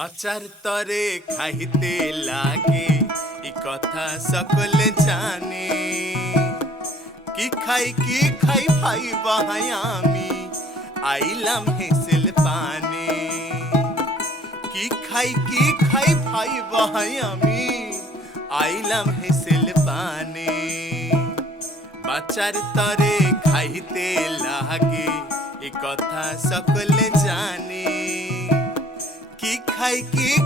বাচার তরে খাইতে লাগে ই কথা সকলে জানে। কি খাই ভাই বাহাই আমি আইলাম হেসেল পানে। কি খাই ভাই বাহাই আমি আইলাম হেসেল পানে। বাচার তরে খাইতে লাগে ই কথা সকলে জানে। কি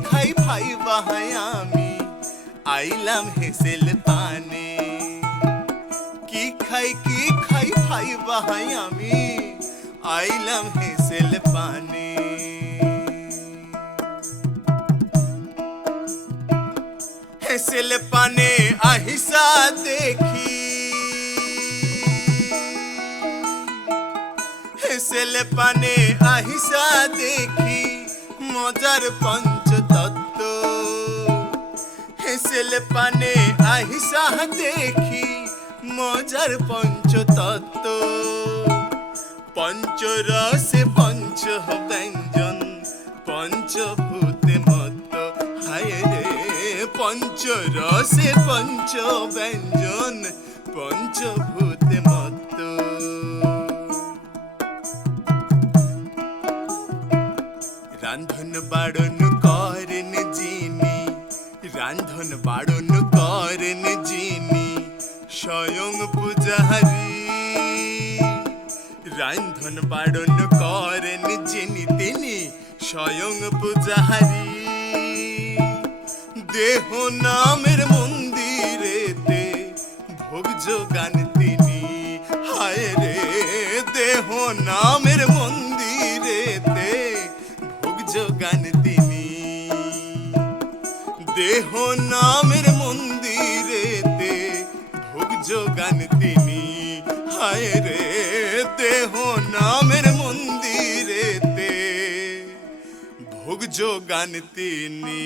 খাই ভাই বাহাই আমি আইলাম হেসেল পানে। কি খাই ভাই বাহাই আমি আইলাম হেসেল পানে। হেসেল পানে আহিসা দেখি, হেসেল পানে আহিসা দেখি মজার পঞ্চতত্ত্ব। হেসেল পানে আহিসা দেখি মজার পঞ্চতত্ত্ব। পঞ্চরসে পঞ্চ ব্যঞ্জন পঞ্চভূতে মত্ত। হায় রে পঞ্চরসে পঞ্চ ব্যঞ্জন পঞ্চভূতে মত্ত। রান্ধন বাড়ন করেন যিনি, রান্ধন বাড়ন করেন যিনি স্বয়ং পূজাহারি। রান্ধন বাড়ন করেন যিনি তিনি স্বয়ং পূজাহারি। দেহ নামের মন্দিরেতে ভোগ যোগান তিনি। হায় রে দেহ নামের মন্দিরেতে ভোগ যোগান তিনি। দেহ নামের মন্দিরেতে ভোগ যোগান তিনি। হায় রে দেহ নামের মন্দিরেতে ভোগ যোগান তিনি।